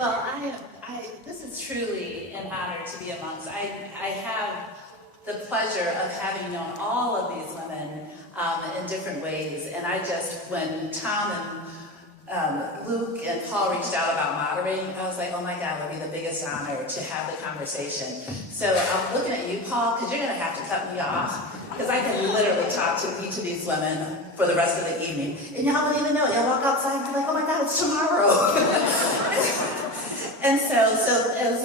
Well, this is truly an honor to be amongst. I have the pleasure of having known all of these women in different ways, and when Tom and Luke and Paul reached out about moderating, I was like, oh my God, it would be the biggest honor to have the conversation. So I'm looking at you, Paul, because you're going to have to cut me off, because I can literally talk to each of these women for the rest of the evening. And y'all wouldn't even know it. Y'all walk outside and be like, oh my God, it's tomorrow. And so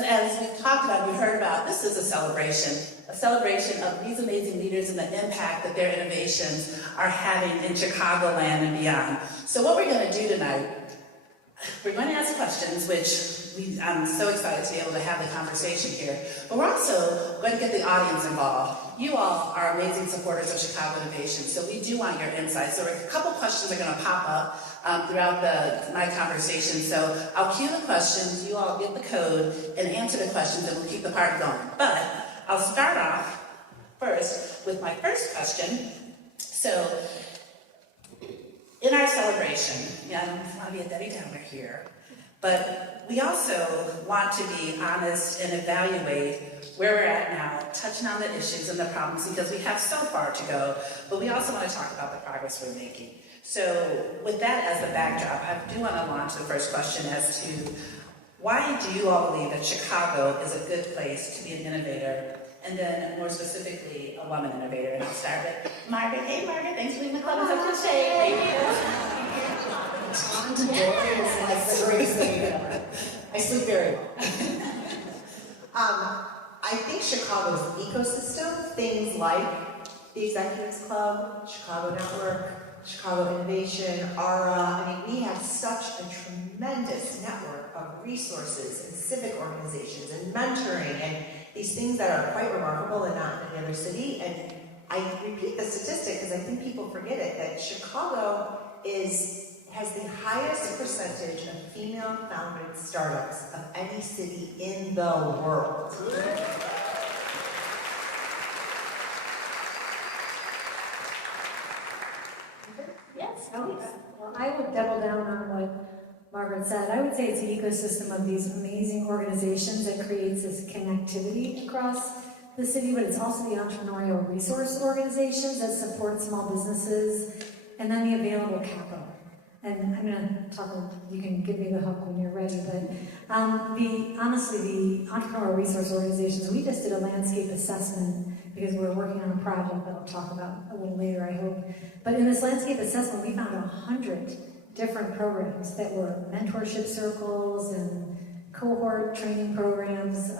as we've talked about, we heard about, this is a celebration of these amazing leaders and the impact that their innovations are having in Chicagoland and beyond. So what we're going to do tonight, we're going to ask questions, which I'm so excited to be able to have the conversation here, but we're also going to get the audience involved. You all are amazing supporters of Chicago Innovation, so we do want your insights. So a couple questions are going to pop up throughout my conversation. So I'll cue the questions, you all get the code, and answer the questions, and we'll keep the party going. But I'll start off first with my first question. So, in our celebration, I don't want to be a Debbie Downer here, but we also want to be honest and evaluate where we're at now, touching on the issues and the problems, because we have so far to go, but we also want to talk about the progress we're making. So with that as the backdrop, I do want to launch the first question as to why do you all believe that Chicago is a good place to be an innovator, and then more specifically, a woman innovator? And I'll start with Margaret. Hey Margaret, thanks for leaving the club on such a shade. On to Dorri is like the greatest thing ever. I sleep very well. I think Chicago's ecosystem, things like the Executives Club, Chicago Network, Chicago Innovation, ARA, we have such a tremendous network of resources and civic organizations and mentoring and these things that are quite remarkable and not in any other city. And I repeat the statistic because I think people forget it, that Chicago has the highest percentage of female-founded startups of any city in the world. Yes, well, I would double down on what Margaret said. I would say it's an ecosystem of these amazing organizations that creates this connectivity across the city, but it's also the entrepreneurial resource organizations that support small businesses, and then the available capital. And I'm going to talk, you can give me the hook when you're ready, but honestly, the entrepreneurial resource organizations, we just did a landscape assessment because we're working on a project that I'll talk about a little later, I hope. But in this landscape assessment, we found 100 different programs that were mentorship circles and cohort training programs,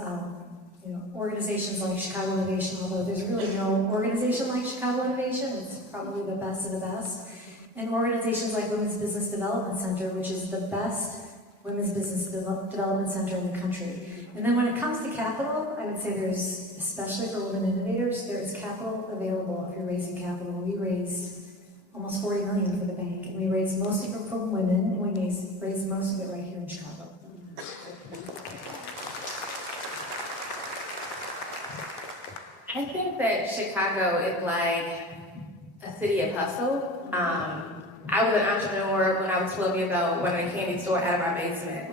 organizations like Chicago Innovation, although there's really no organization like Chicago Innovation, it's probably the best of the best. And organizations like Women's Business Development Center, which is the best women's business development center in the country. And then when it comes to capital, I would say there's, especially for women innovators, there is capital available if you're raising capital. We raised almost $40 million for the bank, and we raised most of it from women, and we raised most of it right here in Chicago. I think that Chicago is like a city of hustle. I was an entrepreneur when I was 12 years old, running a candy store out of our basement.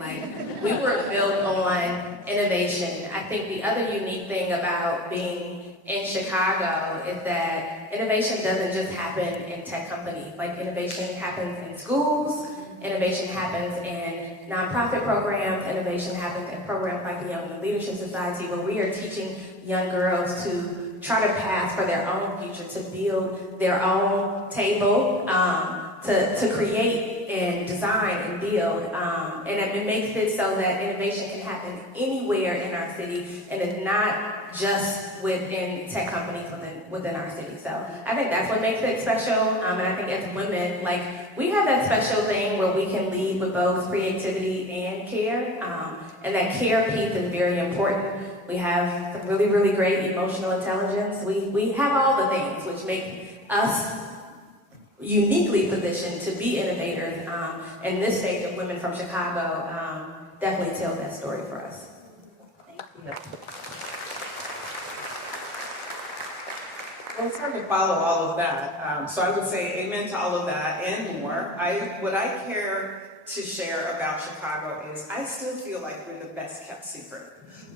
We were built on innovation. I think the other unique thing about being in Chicago is that innovation doesn't just happen in tech companies. Innovation happens in schools, innovation happens in nonprofit programs, innovation happens in programs like the Young Leadership Society, where we are teaching young girls to chart a path for their own future, to build their own table, to create and design and build. And it makes it so that innovation can happen anywhere in our city, and it's not just within tech companies within our city. So I think that's what makes it special. And I think as women, we have that special thing where we can lead with both creativity and care. And that care piece is very important. We have some really, really great emotional intelligence. We have all the things which make us uniquely positioned to be innovators. And this state of women from Chicago definitely tells that story for us. Thank you. Well, it's hard to follow all of that. So I would say amen to all of that and more. What I care to share about Chicago is I still feel like we're the best kept secret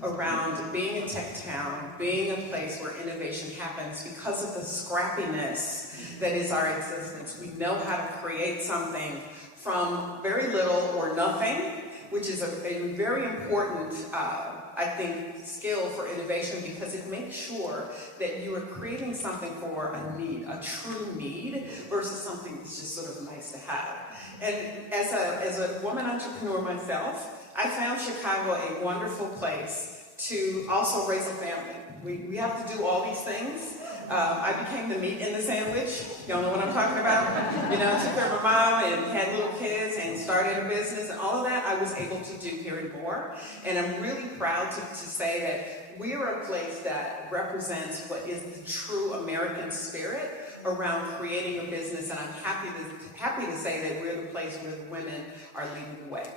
around being a tech town, being a place where innovation happens because of the scrappiness that is our existence. We know how to create something from very little or nothing, which is a very important, I think, skill for innovation because it makes sure that you are creating something for a need, a true need, versus something that's just sort of nice to have. And as a woman entrepreneur myself, I found Chicago a wonderful place to also raise a family. We have to do all these things. I became the meat in the sandwich. Y'all know what I'm talking about? You know, took care of my mom and had little kids and started a business and all of that I was able to do here and more. And I'm really proud to say that we are a place that represents what is the true American spirit around creating a business. And I'm happy to say that we're the place where the women are leading the way.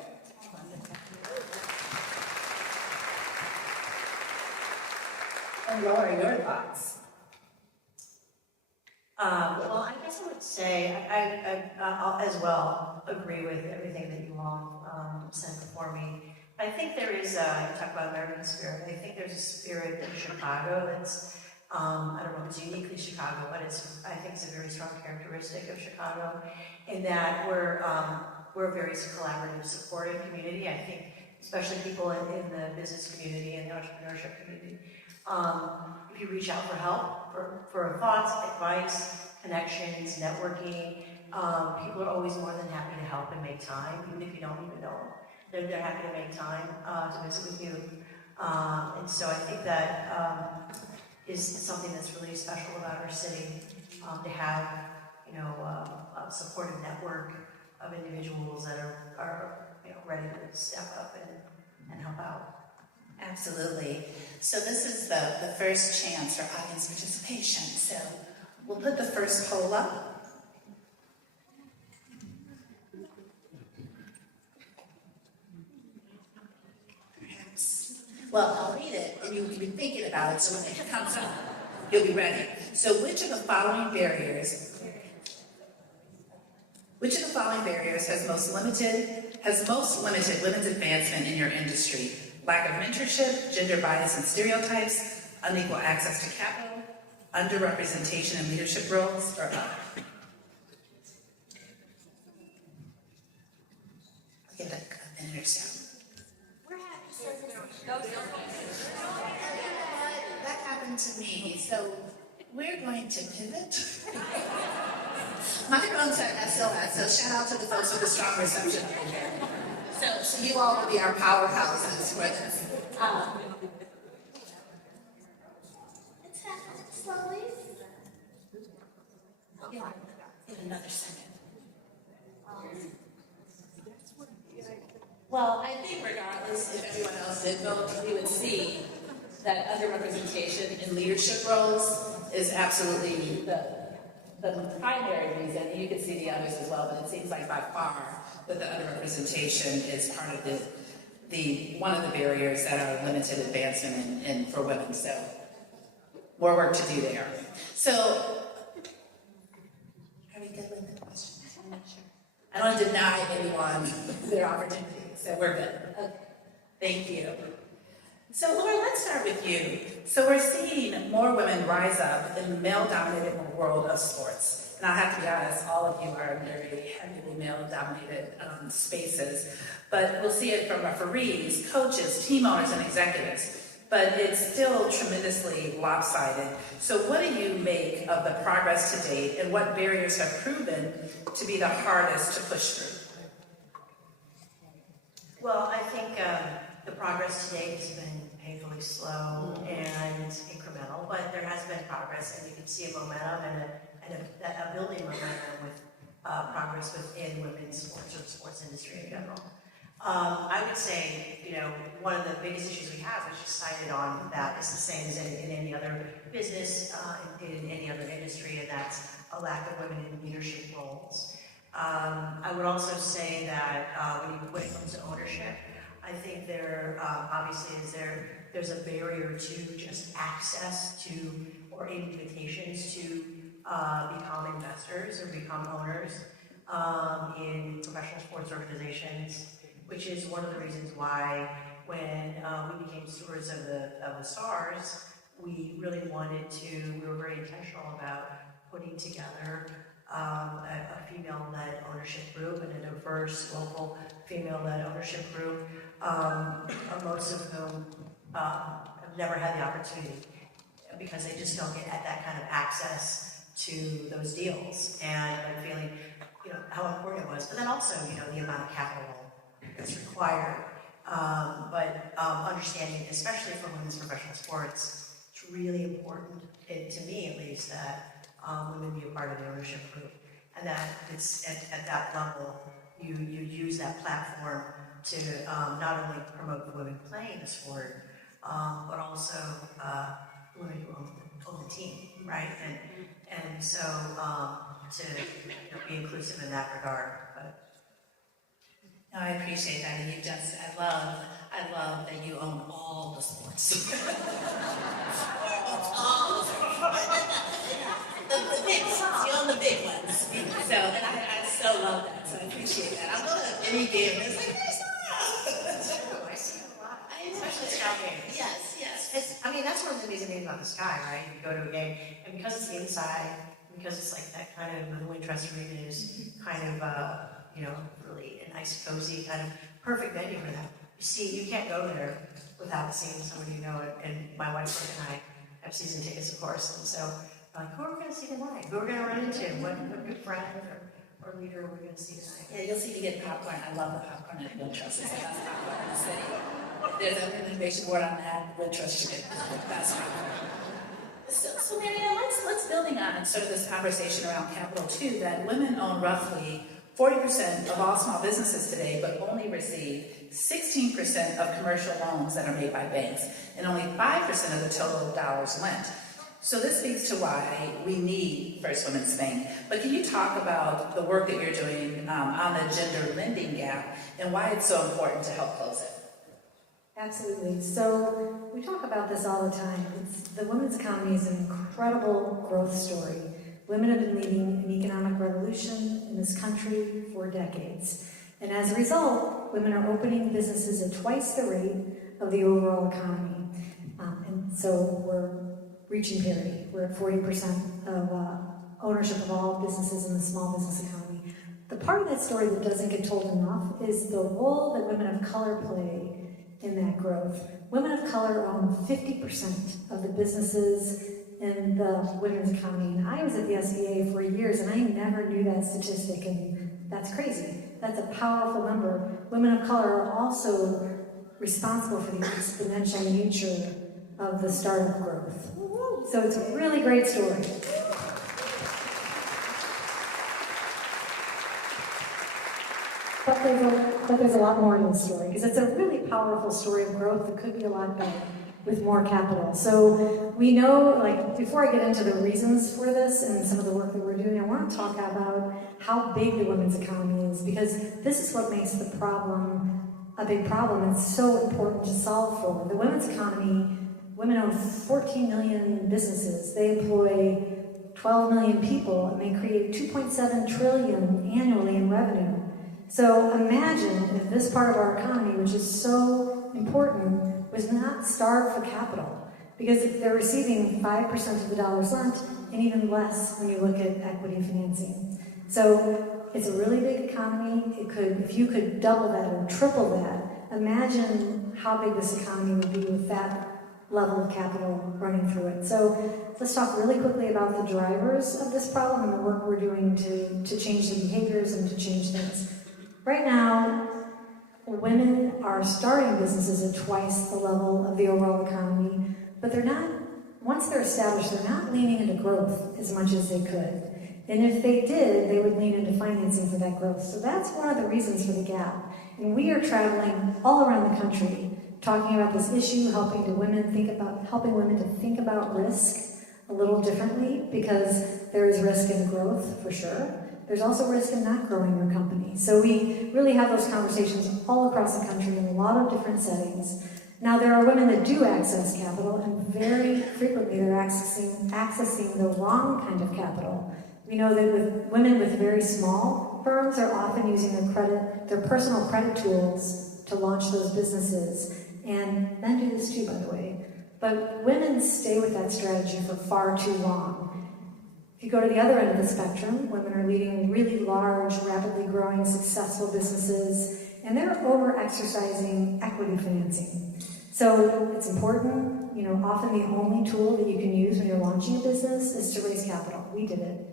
And Laura, your thoughts? Well, I guess I would say I'll as well agree with everything that you all said before me. I think there is you talk about American spirit. I think there's a spirit in Chicago that's I don't know if it's uniquely Chicago, but I think it's a very strong characteristic of Chicago in that we're a very collaborative, supportive community. I think especially people in the business community and the entrepreneurship community. If you reach out for help, for thoughts, advice, connections, networking, people are always more than happy to help and make time, even if you don't even know them. They're happy to make time to visit with you. And so I think that is something that's really special about our city, to have, a supportive network of individuals that are ready to step up and help out. Absolutely. So this is the first chance for audience participation. So we'll put the first poll up. Perhaps. Well, I'll read it and you'll be thinking about it so when it comes up, you'll be ready. So which of the following barriers has most limited women's advancement in your industry? Lack of mentorship, gender bias and stereotypes, unequal access to capital, underrepresentation in leadership roles, or other? I'll give it a minute or so. We're happy. That happened to me, so we're going to pivot. My phone's at SOS, so shout out to the folks with the strong reception over here. So you all will be our powerhouses for this. It's happening slowly. Yeah, give it another second. Well, I think regardless if everyone else did vote, we would see that underrepresentation in leadership roles is absolutely the primary reason. You can see the others as well, but it seems like by far that the underrepresentation is part of the one of the barriers that are limited advancement in for women. So more work to do there. So are we good with the questions? I'm not sure. I don't want to deny anyone their opportunity, so we're good. Okay. Thank you. So Laura, let's start with you. So we're seeing more women rise up in the male-dominated world of sports. And I have to be honest, all of you are in very heavily male-dominated spaces. But we'll see it from referees, coaches, team owners, and executives. But it's still tremendously lopsided. So what do you make of the progress to date, and what barriers have proven to be the hardest to push through? Well, I think the progress to date has been painfully slow and incremental, but there has been progress, and you can see a momentum and a building momentum with progress within women's sports or the sports industry in general. I would say, one of the biggest issues we have, which is cited on that, is the same as in any other business, in any other industry, and that's a lack of women in leadership roles. I would also say that when it comes to ownership, I think there obviously there's a barrier to just access to or invitations to become investors or become owners. in professional sports organizations, which is one of the reasons why when we became stewards of the Stars, we really we were very intentional about putting together a female-led ownership group and a diverse local female-led ownership group, most of whom have never had the opportunity because they just don't get that kind of access to those deals. And I'm feeling, how important it was, but then also, the amount of capital that's required. But understanding, especially for women's professional sports, it's really important, to me at least, that women be a part of the ownership group, and that it's at that level you use that platform to not only promote women playing the sport, but also women who own the team, right? And so to be inclusive in that regard. No, I appreciate that, and I love that you own all the sports. All the sports. The big ones, you own the big ones. So, and I so love that, so I appreciate that. I'll go to any game, and it's like, there's not. I see a lot, especially scout games. Yes. That's one of the amazing things about the Sky, right? You go to a game, and because it's inside, because it's like that kind of, the Wintrust Arena is kind of, really a nice, cozy, kind of perfect venue for that. You can't go there without seeing somebody you know, and my wife and I have season tickets, of course, and so, like, who are we going to see tonight? Who are we going to run into? What good friend or leader are we going to see tonight? Yeah, you'll see me get popcorn. I love the popcorn at Wintrust. It's the best popcorn in the city. If there's an innovation board on that, Wintrust should get the best popcorn. So Marianne, let's building on sort of this conversation around capital too, that women own roughly 40% of all small businesses today, but only receive 16% of commercial loans that are made by banks, and only 5% of the total dollars lent. So this speaks to why we need First Women's Bank. But can you talk about the work that you're doing on the gender lending gap and why it's so important to help close it? Absolutely. So we talk about this all the time. The women's economy is an incredible growth story. Women have been leading an economic revolution in this country for decades. And as a result, women are opening businesses at twice the rate of the overall economy. And so we're reaching parity. We're at 40% of ownership of all businesses in the small business economy. The part of that story that doesn't get told enough is the role that women of color play in that growth. Women of color own 50% of the businesses in the women's economy. And I was at the SBA for years, and I never knew that statistic, and that's crazy. That's a powerful number. Women of color are also responsible for the exponential nature of the startup growth. So it's a really great story. But there's a lot more in the story, because it's a really powerful story of growth that could be a lot better with more capital. So we know, before I get into the reasons for this and some of the work that we're doing, I want to talk about how big the women's economy is, because this is what makes the problem a big problem. It's so important to solve for. The women's economy, women own 14 million businesses. They employ 12 million people, and they create 2.7 trillion annually in revenue. So imagine if this part of our economy, which is so important, was not starved for capital. Because they're receiving 5% of the dollars lent, and even less when you look at equity financing. So it's a really big economy. If you could double that or triple that, imagine how big this economy would be with that level of capital running through it. So let's talk really quickly about the drivers of this problem and the work we're doing to change the behaviors and to change things. Right now, women are starting businesses at twice the level of the overall economy, but once they're established, they're not leaning into growth as much as they could. And if they did, they would lean into financing for that growth. So that's one of the reasons for the gap. And we are traveling all around the country talking about this issue, helping women to think about risk a little differently, because there is risk in growth for sure. There's also risk in not growing your company. So we really have those conversations all across the country in a lot of different settings. Now, there are women that do access capital, and very frequently they're accessing the wrong kind of capital. We know that with women with very small firms are often using their personal credit tools to launch those businesses, and men do this too, by the way. But women stay with that strategy for far too long. If you go to the other end of the spectrum, women are leading really large, rapidly growing, successful businesses, and they're over-exercising equity financing. So it's important, often the only tool that you can use when you're launching a business is to raise capital. We did it.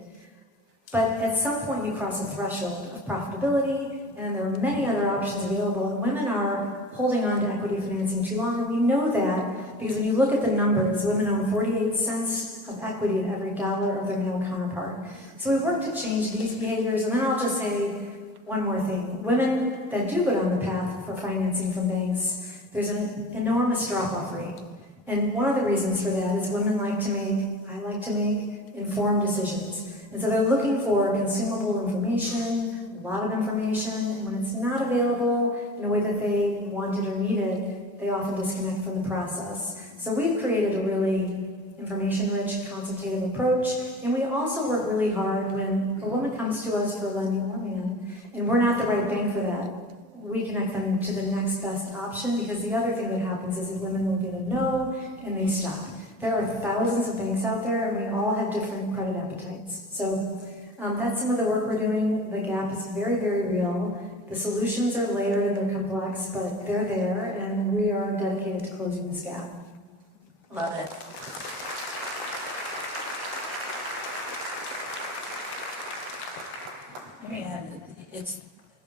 But at some point you cross a threshold of profitability, and there are many other options available, and women are holding on to equity financing too long, and we know that because when you look at the numbers, women own 48 cents of equity in every dollar of their male counterpart. So we work to change these behaviors, and then I'll just say one more thing. Women that do go down the path for financing from banks, there's an enormous drop-off rate. And one of the reasons for that is women I like to make informed decisions. And so they're looking for consumable information, a lot of information, and when it's not available in a way that they wanted or needed, they often disconnect from the process. So we've created a really information-rich, consultative approach, and we also work really hard when a woman comes to us for lending or man, and we're not the right bank for that. We connect them to the next best option, because the other thing that happens is that women will get a no, and they stop. There are thousands of banks out there, and we all have different credit appetites. So that's some of the work we're doing. The gap is very, very real. The solutions are layered and they're complex, but they're there, and we are dedicated to closing this gap. Love it. Marianne, it's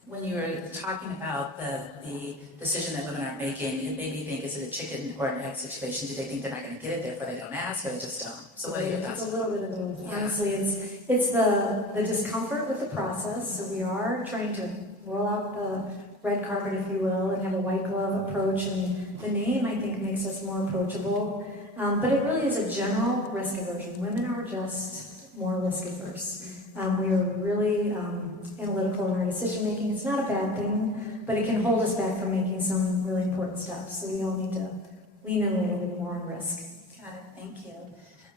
when you were talking about the decision that women are making, it made me think, is it a chicken or an egg situation? Do they think they're not going to get it, therefore they don't ask, or they just don't? So what are your thoughts? It's a little bit of both. Yeah. Honestly, it's the discomfort with the process. So we are trying to roll out the red carpet, if you will, and have a white glove approach. And the name, I think, makes us more approachable. But it really is a general risk aversion. Women are just more risk averse. We are really analytical in our decision making. It's not a bad thing, but it can hold us back from making some really important steps. So we all need to lean in a little bit more on risk. Got it. Thank you.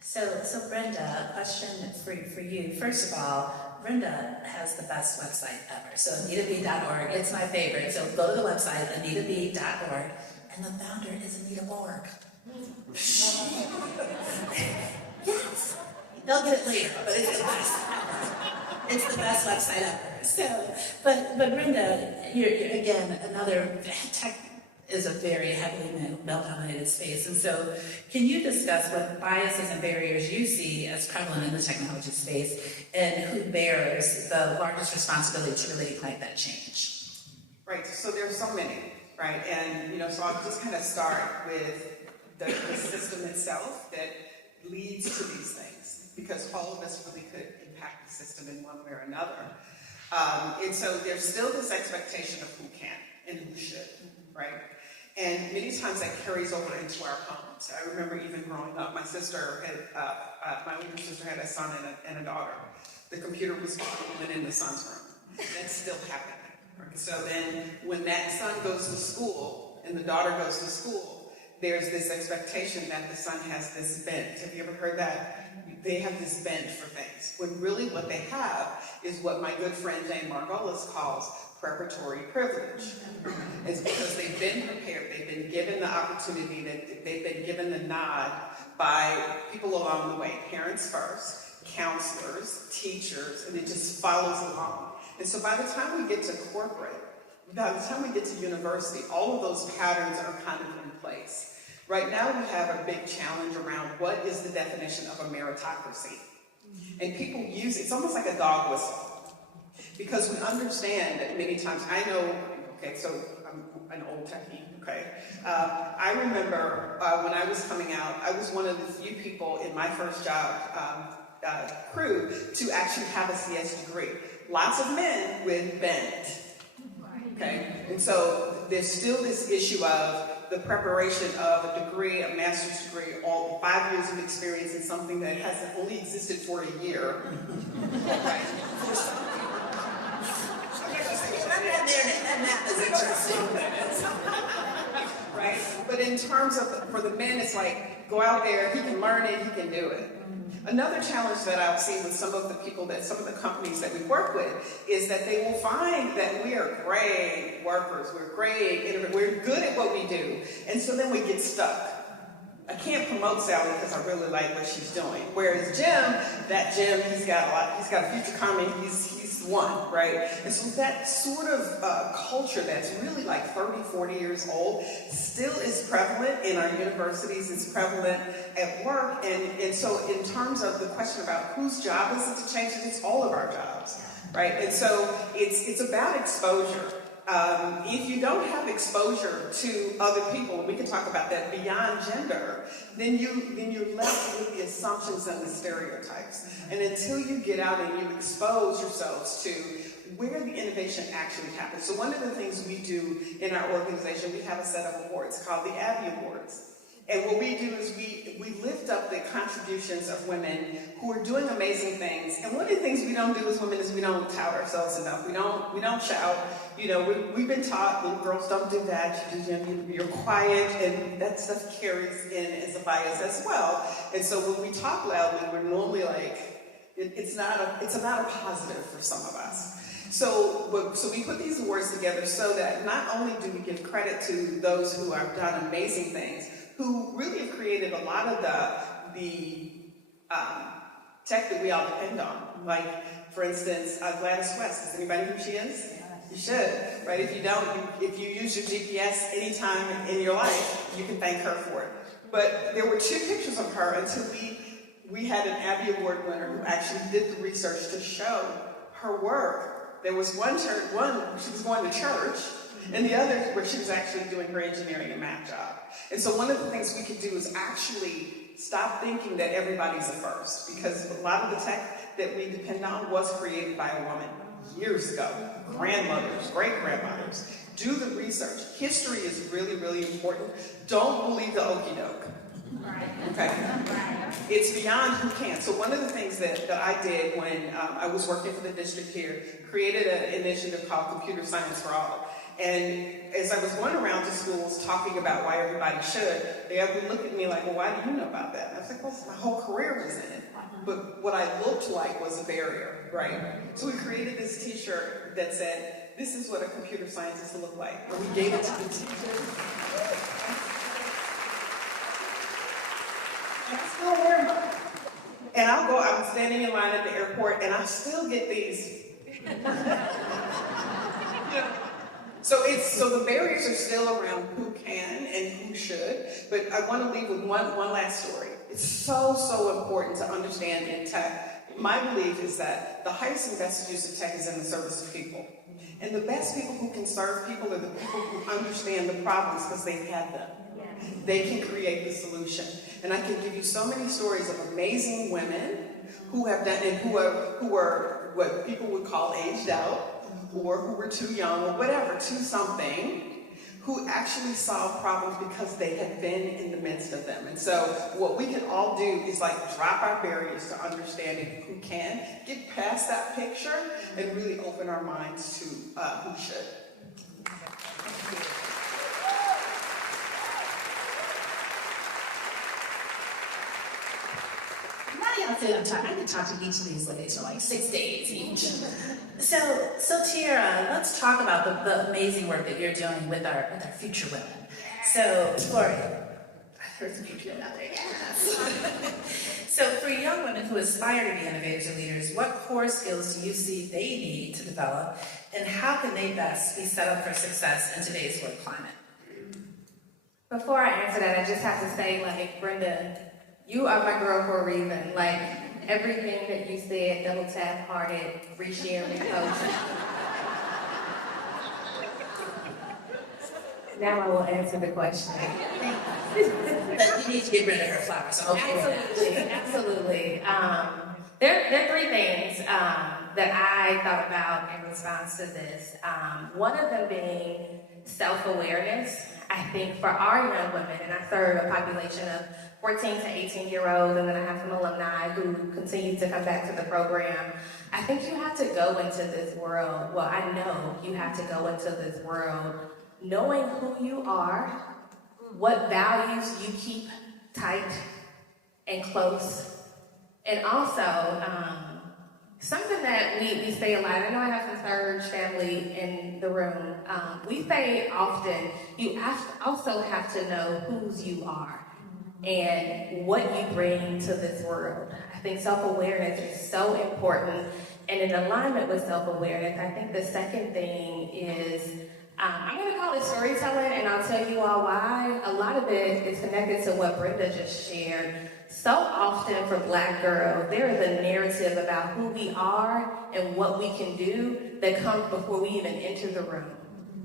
So Brenda, a question for you. First of all, Brenda has the best website ever. So AnitaB.org, it's my favorite. So go to the website, AnitaB.org, and the founder is Anita Borg. Yes. They'll get it later, but it's the best. It's the best website ever. So, but Brenda, you're again, another tech is a very heavily male-dominated space. And so can you discuss what biases and barriers you see as prevalent in the technology space, and who bears the largest responsibility to really ignite that change? Right, so there's so many, right? And, so I'll just kind of start with the system itself that leads to these things, because all of us really could impact the system in one way or another. And so there's still this expectation of who can and who should, right? And many times that carries over into our homes. I remember even growing up, my older sister had a son and a daughter. The computer was went in the son's room. That's still happening. Right? So then when that son goes to school and the daughter goes to school, there's this expectation that the son has this bent. Have you ever heard that? They have this bent for things. When really what they have is what my good friend Jane Margolis calls preparatory privilege. It's because they've been prepared, they've been given the opportunity, that they've been given the nod by people along the way, parents first, counselors, teachers, and it just follows along. And so by the time we get to corporate, by the time we get to university, all of those patterns are kind of in place. Right now we have a big challenge around what is the definition of a meritocracy. And people use it, it's almost like a dog whistle. Because we understand that many times, I know, okay, so I'm an old techie, okay? I remember when I was coming out, I was one of the few people in my first job crew to actually have a CS degree. Lots of men with bent, okay? And so there's still this issue of the preparation of a degree, a master's degree, all 5 years of experience in something that hasn't only existed for a year. Right? Right? But in terms of, for the men, it's like, go out there, he can learn it, he can do it. Another challenge that I've seen with some of the companies that we work with is that they will find that we are great workers, we're good at what we do, and so then we get stuck. I can't promote Sally because I really like what she's doing. Whereas Jim, he's got a future coming, he's one, right? And so that sort of culture that's really like 30, 40 years old still is prevalent in our universities, it's prevalent at work, and so in terms of the question about whose job is it to change it, it's all of our jobs, right? And so it's about exposure. If you don't have exposure to other people, and we can talk about that beyond gender, then you're left with the assumptions and the stereotypes. And until you get out and you expose yourselves to where the innovation actually happens. So one of the things we do in our organization, we have a set of awards called the Abby Awards. And what we do is we lift up the contributions of women who are doing amazing things. And one of the things we don't do as women is we don't tout ourselves enough. We don't shout. You know, we've been taught little girls don't do that. You're quiet, and that stuff carries in as a bias as well. And so when we talk loudly, we're normally like, it's not a positive for some of us. So we put these awards together so that not only do we give credit to those who have done amazing things, who really have created a lot of the tech that we all depend on. Like, for instance, Gladys West. Does anybody know who she is? You should, right? If you don't, if you use your GPS anytime in your life, you can thank her for it. But there were 2 pictures of her until we had an Abby Award winner who actually did the research to show her work. There was one she was going to church, and the other where she was actually doing her engineering and math job. And so one of the things we could do is actually stop thinking that everybody's a first, because a lot of the tech that we depend on was created by a woman years ago. Grandmothers, great-grandmothers. Do the research. History is really, really important. Don't believe the okie doke. Okay? It's beyond who can. So one of the things that I did when I was working for the district here, created an initiative called Computer Science for All. And as I was going around to schools talking about why everybody should, they would look at me like, well, why do you know about that? And I was like, well, my whole career was in it. But what I looked like was a barrier, right? So we created this t-shirt that said, this is what a computer scientist look like. And we gave it to the teachers. And I still wear them. And I'm standing in line at the airport, and I still get these. So the barriers are still around who can and who should, but I want to leave with one last story. It's so important to understand in tech. My belief is that the highest and best use of tech is in the service of people. And the best people who can serve people are the people who understand the problems because they've had them. They can create the solution. And I can give you so many stories of amazing women who have done, and who are what people would call aged out, or who were too young, or whatever, too something, who actually solve problems because they have been in the midst of them. And so what we can all do is like drop our barriers to understanding who can, get past that picture, and really open our minds to who should. I could talk to each of these ladies for like 6 days each. So Tiara, let's talk about the amazing work that you're doing with our future women. So Lori, I heard some future women out there. Yes. So for young women who aspire to be innovators or leaders, what core skills do you see they need to develop, and how can they best be set up for success in today's work climate? Before I answer that, I just have to say, like, Brenda, you are my girl for a reason. Like, everything that you said, double tap, hearted, reshare, repost. Now I will answer the question. But you need to get rid of her flowers. So Absolutely. There are 3 things that I thought about in response to this. One of them being self-awareness. I think for our young women, and I serve a population of 14 to 18-year-olds, and then I have some alumni who continue to come back to the program. I think you have to go into this world, well, I know you have to go into this world knowing who you are, what values you keep tight and close, And also, something that we say a lot, I know I have some Surge family in the room, we say often, you also have to know whose you are and what you bring to this world. I think self-awareness is so important, and in alignment with self-awareness, I think the second thing is, I'm going to call it storytelling, and I'll tell you all why. A lot of it is connected to what Brenda just shared. So often for Black girls, there is a narrative about who we are and what we can do that comes before we even enter the room.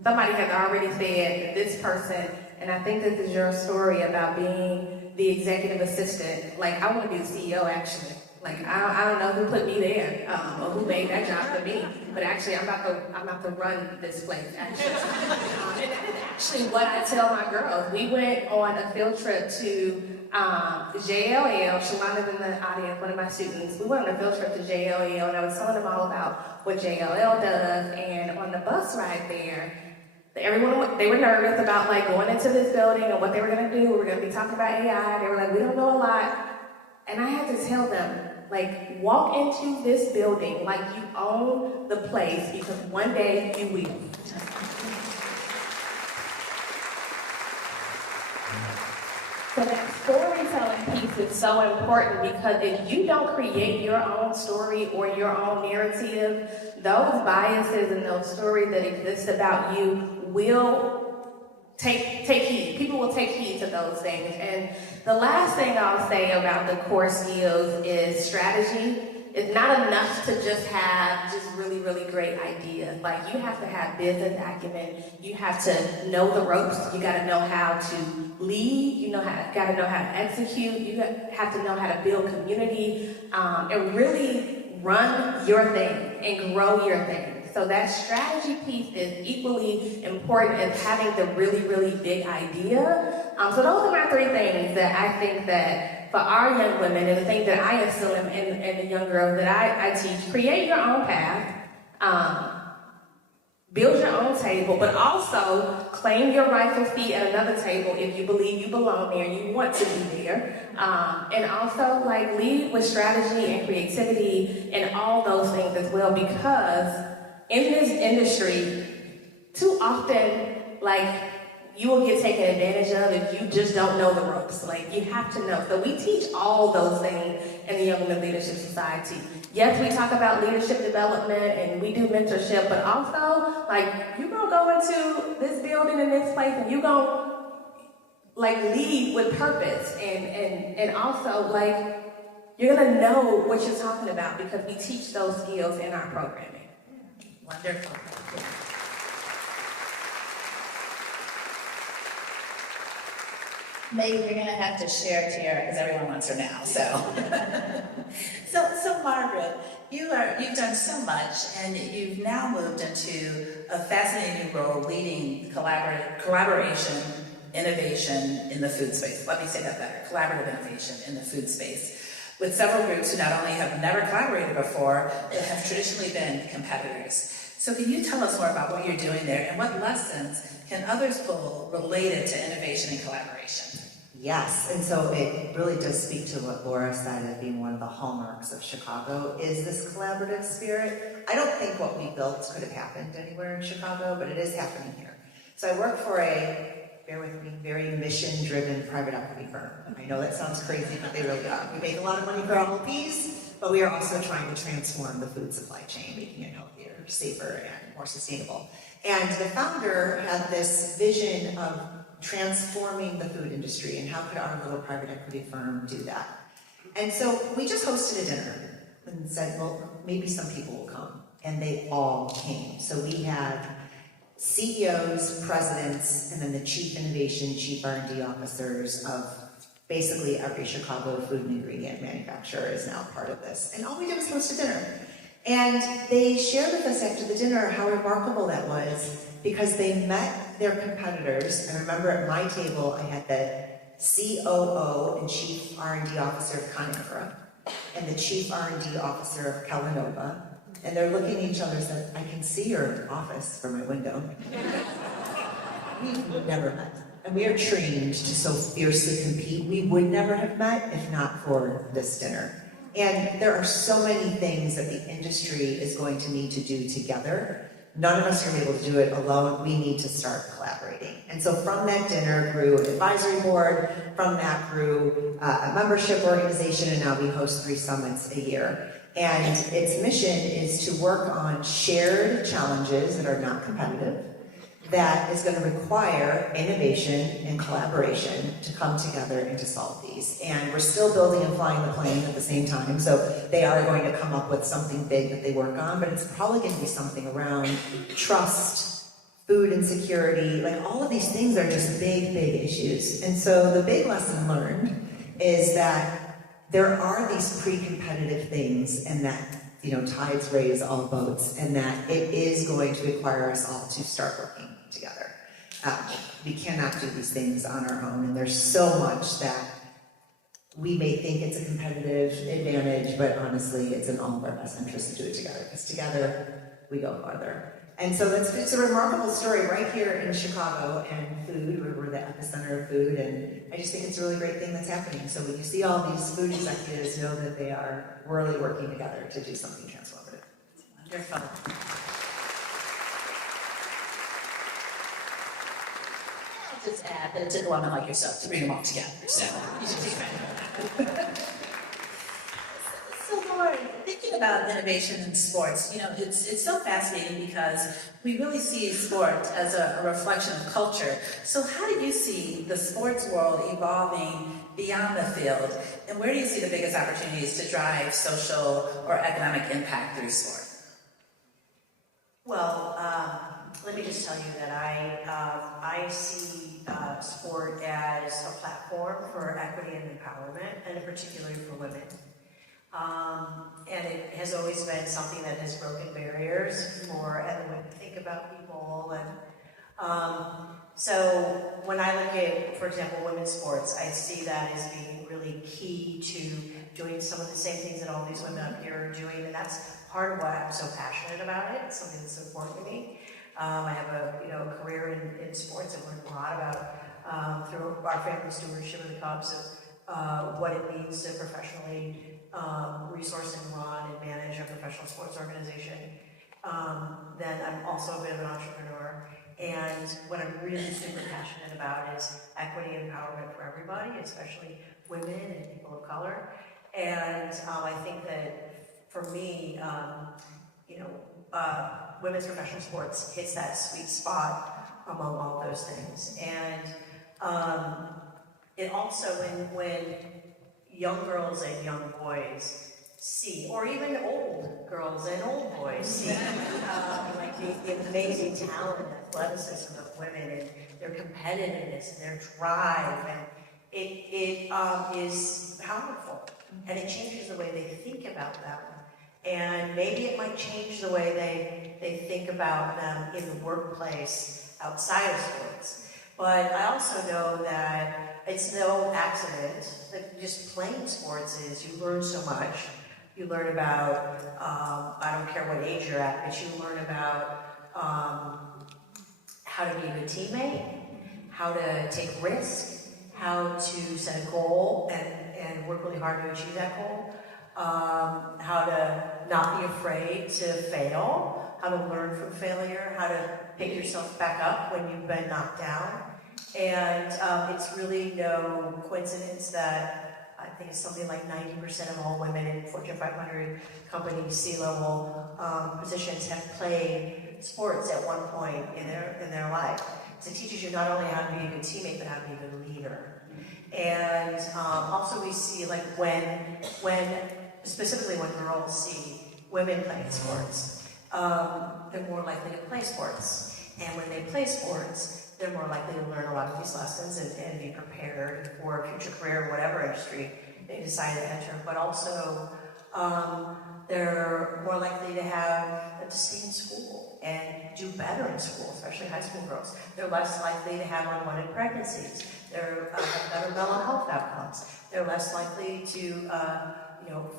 Somebody has already said that this person, and I think this is your story about being the executive assistant. Like, I want to be the CEO, actually. Like, I don't know who put me there, or who made that job for me, but actually I'm about to run this place, actually. And that is actually what I tell my girls. We went on a field trip to JLL. Shalana's in the audience, one of my students. We went on a field trip to JLL, and I was telling them all about what JLL does, and on the bus ride there, everyone, they were nervous about like going into this building and what they were gonna do. We were gonna be talking about AI. They were like, we don't know a lot. And I had to tell them, like, walk into this building like you own the place, because one day you will. So that storytelling piece is so important, because if you don't create your own story or your own narrative, those biases and those stories that exist about you will take heed. People will take heed to those things. And the last thing I'll say about the core skills is strategy. It's not enough to just have really, really great ideas. Like, you have to have business acumen. You have to know the ropes. You got to know how to lead. You got to know how to execute. You have to know how to build community, and really run your thing and grow your thing. So that strategy piece is equally important as having the really, really big idea. So those are my three things that I think that for our young women, and the things that I instill in the young girls that I teach: create your own path, build your own table, but also claim your rightful seat at another table if you believe you belong there and you want to be there. And also, like, lead with strategy and creativity and all those things as well, because in this industry, too often, like, you will get taken advantage of if you just don't know the ropes. Like, you have to know. So we teach all those things in the Young Women Leadership Society. Yes, we talk about leadership development and we do mentorship, but also, like, you're gonna go into this building in this place and you're gonna, like, lead with purpose, and also, like, you're gonna know what you're talking about, because we teach those skills in our programming. Wonderful. Maybe you're gonna have to share Tiara, because everyone wants her now. So Margaret, you've done so much, and you've now moved into a fascinating new role leading collaboration, innovation in the food space. Let me say that better: collaborative innovation in the food space, with several groups who not only have never collaborated before, but have traditionally been competitors. So can you tell us more about what you're doing there, and what lessons can others pull related to innovation and collaboration? Yes, and so it really does speak to what Laura said as being one of the hallmarks of Chicago, is this collaborative spirit. I don't think what we built could have happened anywhere in Chicago, but it is happening here. So I work for a, bear with me, very mission-driven private equity firm. I know that sounds crazy, but they really are. We make a lot of money for LPs, but we are also trying to transform the food supply chain, making it healthier, safer, and more sustainable. And the founder had this vision of transforming the food industry, and how could our little private equity firm do that? And so we just hosted a dinner and said, well, maybe some people will come. And they all came. So we had CEOs, presidents, and then the chief innovation, chief R&D officers of basically every Chicago food and ingredient manufacturer is now part of this. And all we did was host a dinner. And they shared with us after the dinner how remarkable that was, because they met their competitors. I remember at my table, I had the COO and Chief R&D Officer of Conagra, and the Chief R&D Officer of Kellanova, and they're looking at each other and said, I can see your office from my window. We've never met. And we are trained to so fiercely compete. We would never have met if not for this dinner. And there are so many things that the industry is going to need to do together. None of us are able to do it alone. We need to start collaborating. And so from that dinner grew an advisory board, from that grew a membership organization, and now we host 3 summits a year. And its mission is to work on shared challenges that are not competitive, that is going to require innovation and collaboration to come together and to solve these. And we're still building and flying the plane at the same time, so they are going to come up with something big that they work on, but it's probably going to be something around trust, food insecurity, like all of these things are just big, big issues. And so the big lesson learned is that there are these pre-competitive things, and that tides raise all boats, and that it is going to require us all to start working together. We cannot do these things on our own, and there's so much that we may think it's a competitive advantage, but honestly, it's in all of our best interest to do it together, because together we go farther. And so it's a remarkable story right here in Chicago, and food, we're the epicenter of food, and I just think it's a really great thing that's happening. So when you see all these food executives, know that they are really working together to do something transformative. Wonderful. I'll just add that it took a woman like yourself to bring them all together, so you should take credit for that. So Laura, thinking about innovation in sports, it's so fascinating because we really see sport as a reflection of culture. So how do you see the sports world evolving beyond the field, and where do you see the biggest opportunities to drive social or economic impact through sport? Well, let me just tell you that I see sport as a platform for equity and empowerment, and particularly for women. And it has always been something that has broken barriers for everyone to think about people. And so when I look at, for example, women's sports, I see that as being really key to doing some of the same things that all these women up here are doing, and that's part of why I'm so passionate about it. It's something that's important to me. I have a career in sports. I've learned a lot about through our family stewardship of the Cubs of what it means to professionally resource and run and manage a professional sports organization. Then I'm also a bit of an entrepreneur. And what I'm really super passionate about is equity and empowerment for everybody, especially women and people of color. And I think that for me, women's professional sports hits that sweet spot among all those things. And it also, when young girls and young boys see, or even old girls and old boys see, like the amazing talent and athleticism of women and their competitiveness and their drive, and it is powerful, and it changes the way they think about them. And maybe it might change the way they think about them in the workplace outside of sports. But I also know that it's no accident that just playing sports is, you learn so much. You learn about, I don't care what age you're at, but you learn about how to be a good teammate, how to take risk, how to set a goal and work really hard to achieve that goal, how to not be afraid to fail, how to learn from failure, how to pick yourself back up when you've been knocked down. And it's really no coincidence that I think it's something like 90% of all women in Fortune 500 companies, C-level positions have played sports at one point in their life. So it teaches you not only how to be a good teammate, but how to be a good leader. And also we see like specifically when girls see women playing sports, they're more likely to play sports. And when they play sports, they're more likely to learn a lot of these lessons and be prepared for a future career in whatever industry they decide to enter. But also, they're more likely to stay in school and do better in school, especially high school girls. They're less likely to have unwanted pregnancies. They're have better mental health outcomes. They're less likely to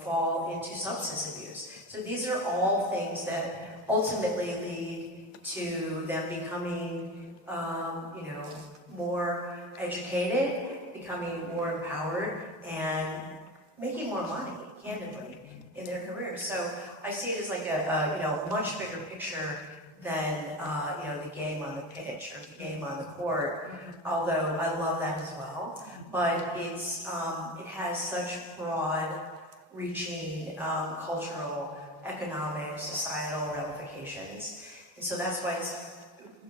fall into substance abuse. So these are all things that ultimately lead to them becoming more educated, becoming more empowered, and making more money. candidly, in their careers. So I see it as like a much bigger picture than the game on the pitch or the game on the court. Although I love that as well, but it has such broad reaching cultural, economic, societal ramifications. And so that's why it's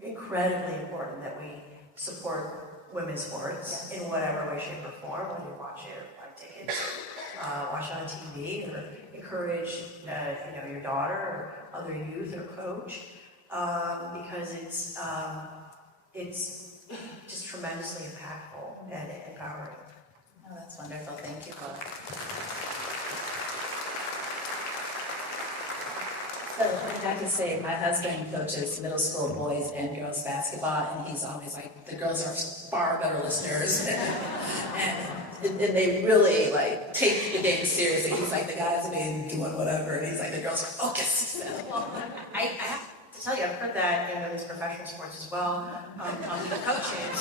incredibly important that we support women's sports in whatever way, shape, or form, whether you watch it or buy tickets, watch it on TV, or encourage your daughter or other youth or coach, because it's just tremendously impactful and empowering. Oh, that's wonderful. Thank you both. So I have to say, my husband coaches middle school boys and girls basketball, and he's always like, the girls are far better listeners. and they really like take the game seriously. He's like, the guys have been doing whatever, and he's like, the girls are focused. Well, I have to tell you, I've heard that in women's professional sports as well. The coaches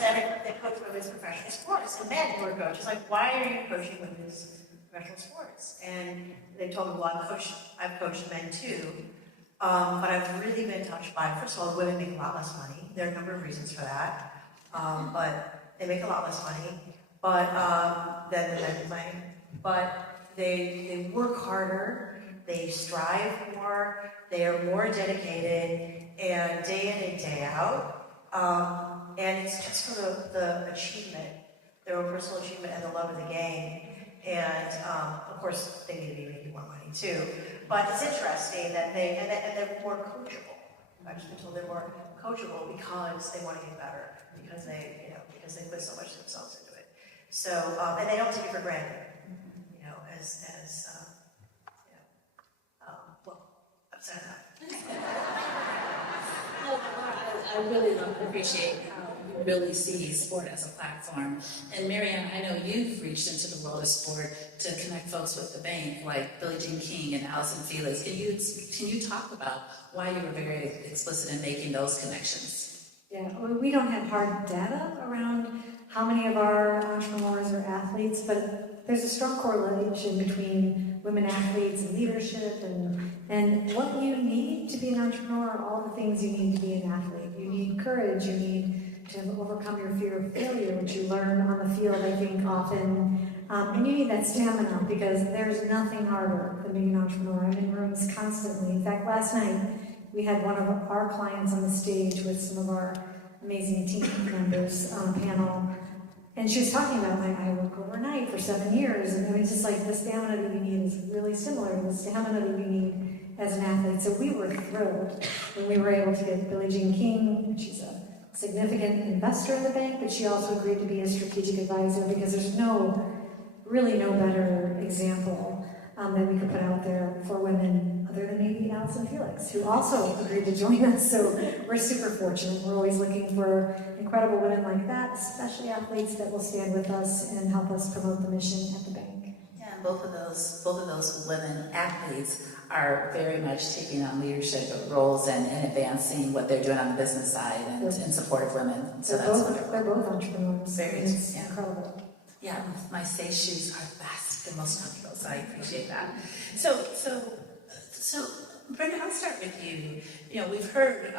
that coach women's professional sports, and men who are coaches, like, why are you coaching women's professional sports? And they told me, well, I've coached men too, but I've really been touched by, first of all, women make a lot less money. There are a number of reasons for that, but they make a lot less money, than the men play. But they work harder, they strive more, they are more dedicated, and day in and day out. And it's just for the achievement, their own personal achievement and the love of the game. And of course, they need to be making more money too. But it's interesting that they're more coachable. I've just been told they're more coachable because they want to get better, because they put so much themselves into it. So and they don't take it for granted. Well, I'm sorry. I really appreciate how you really see sport as a platform. And Marianne, I know you've reached into the world of sport to connect folks with the bank, like Billie Jean King and Allison Felix. Can you talk about why you were very explicit in making those connections? Yeah, well, we don't have hard data around how many of our entrepreneurs are athletes, but there's a strong correlation between women athletes and leadership and what you need to be an entrepreneur, all the things you need to be an athlete. You need courage, you need to overcome your fear of failure, which you learn on the field, I think, often. And you need that stamina, because there's nothing harder than being an entrepreneur. I'm in rooms constantly. In fact, last night, we had one of our clients on the stage with some of our amazing team members on a panel. And she was talking about, like, I work overnight for 7 years. And it's just like the stamina that you need is really similar to the stamina that you need as an athlete. So we were thrilled when we were able to get Billie Jean King. She's a significant investor in the bank, but she also agreed to be a strategic advisor, because there's really no better example that we could put out there for women other than maybe Allison Felix, who also agreed to join us. So we're super fortunate. We're always looking for incredible women like that, especially athletes that will stand with us and help us promote the mission at the bank. Yeah, and both of those women athletes are very much taking on leadership roles and advancing what they're doing on the business side and in support of women. So that's wonderful. They're both entrepreneurs. It's incredible. Yeah, my safe shoes are the best, the most comfortable, so I appreciate that. So Brenda, I'll start with you. You know, we've heard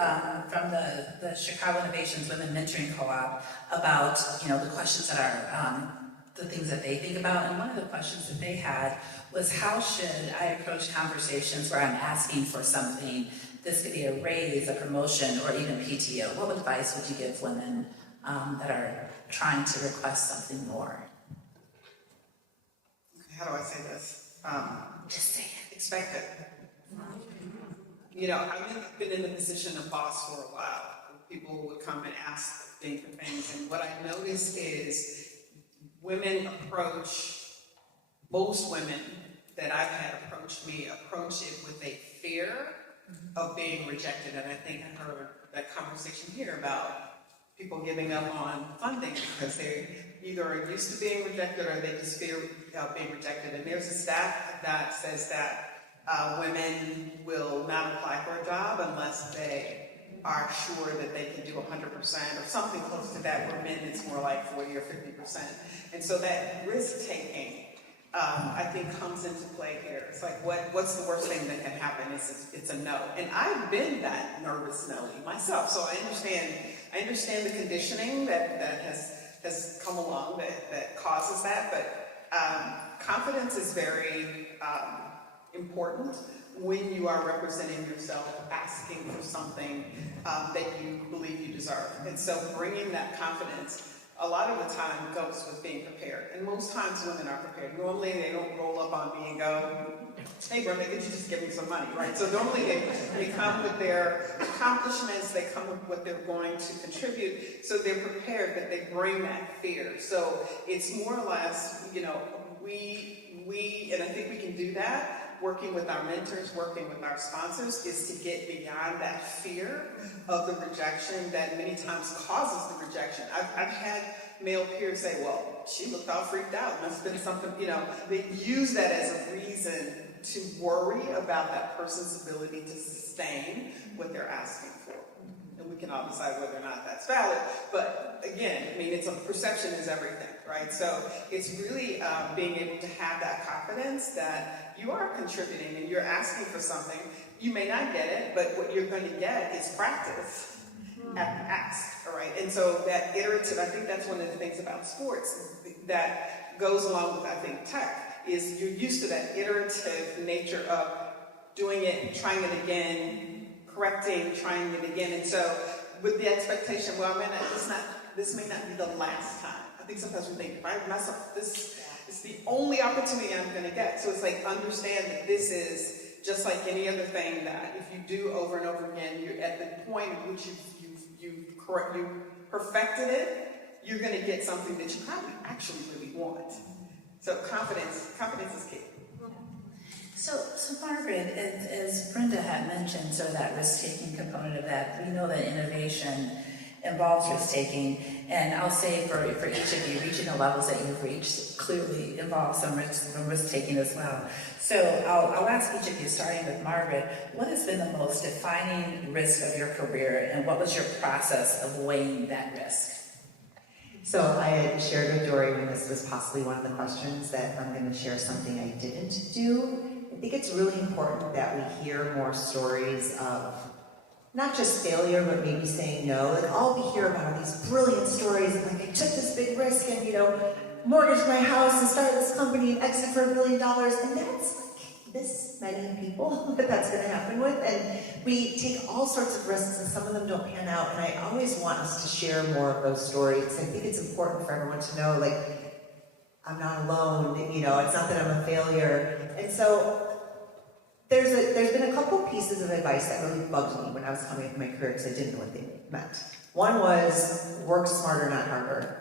from the Chicago Innovations Women Mentoring Co-op about, the questions that are the things that they think about, and one of the questions that they had was, how should I approach conversations where I'm asking for something? This could be a raise, a promotion, or even PTO. What advice would you give women that are trying to request something more? Okay, how do I say this? Just say it. Expect it. I've been in the position of boss for a while. People would come and ask for things, and what I noticed is most women that I've had approach it with a fear of being rejected. And I think I heard that conversation here about people giving up on funding because they either are used to being rejected or they just fear being rejected. And there's a stat that says that women will not apply for a job unless they are sure that they can do 100% or something close to that, where men it's more like 40 or 50%. And so that risk taking I think comes into play here. It's like, what's the worst thing that can happen? It's a no. And I've been that nervous Nelly myself, so I understand the conditioning that has come along that causes that. But confidence is very important when you are representing yourself, asking for something that you believe you deserve. And so bringing that confidence a lot of the time goes with being prepared. And most times women are prepared. Normally they don't roll up on me and go, hey Brenda, could you just give me some money, right? So normally they come with their accomplishments, they come with what they're going to contribute, so they're prepared, but they bring that fear. So it's more or less, you know, we and I think we can do that, working with our mentors, working with our sponsors, is to get beyond that fear of the rejection that many times causes the rejection. I've had male peers say, well, she looked all freaked out, must have been something, you know, they use that as a reason to worry about that person's ability to sustain what they're asking for. And we can all decide whether or not that's valid, but again, I mean, perception is everything, right? So it's really being able to have that confidence that you are contributing and you're asking for something. You may not get it, but what you're going to get is practice at the ask, all right? And so that iterative, I think that's one of the things about sports that goes along with, I think, tech, is you're used to that iterative nature of doing it, trying it again, correcting, trying it again. And so with the expectation, well, this may not be the last time. I think sometimes we think, if I mess up, this is the only opportunity I'm going to get. So it's like, understand that this is just like any other thing that if you do over and over again, you're at the point at which you perfected it, you're going to get something that you probably actually really want. So confidence is key. So Margaret, as Brenda had mentioned, sort of that risk-taking component of that, we know that innovation involves risk-taking, and I'll say for each of you, reaching the levels that you've reached clearly involves some risk-taking as well. So I'll ask each of you, starting with Margaret, what has been the most defining risk of your career, and what was your process of weighing that risk? So I had shared with Dorri when this was possibly one of the questions that I'm going to share something I didn't do. I think it's really important that we hear more stories of not just failure, but maybe saying no. Like, all we hear about are these brilliant stories of, like, I took this big risk and, you know, mortgaged my house and started this company and exited for $1 billion. And that's like this many people that that's going to happen with. And we take all sorts of risks and some of them don't pan out. And I always want us to share more of those stories. I think it's important for everyone to know, like, I'm not alone, you know, it's not that I'm a failure. And so there's been a couple pieces of advice that really bugged me when I was coming into my career because I didn't know what they meant. One was work smarter, not harder.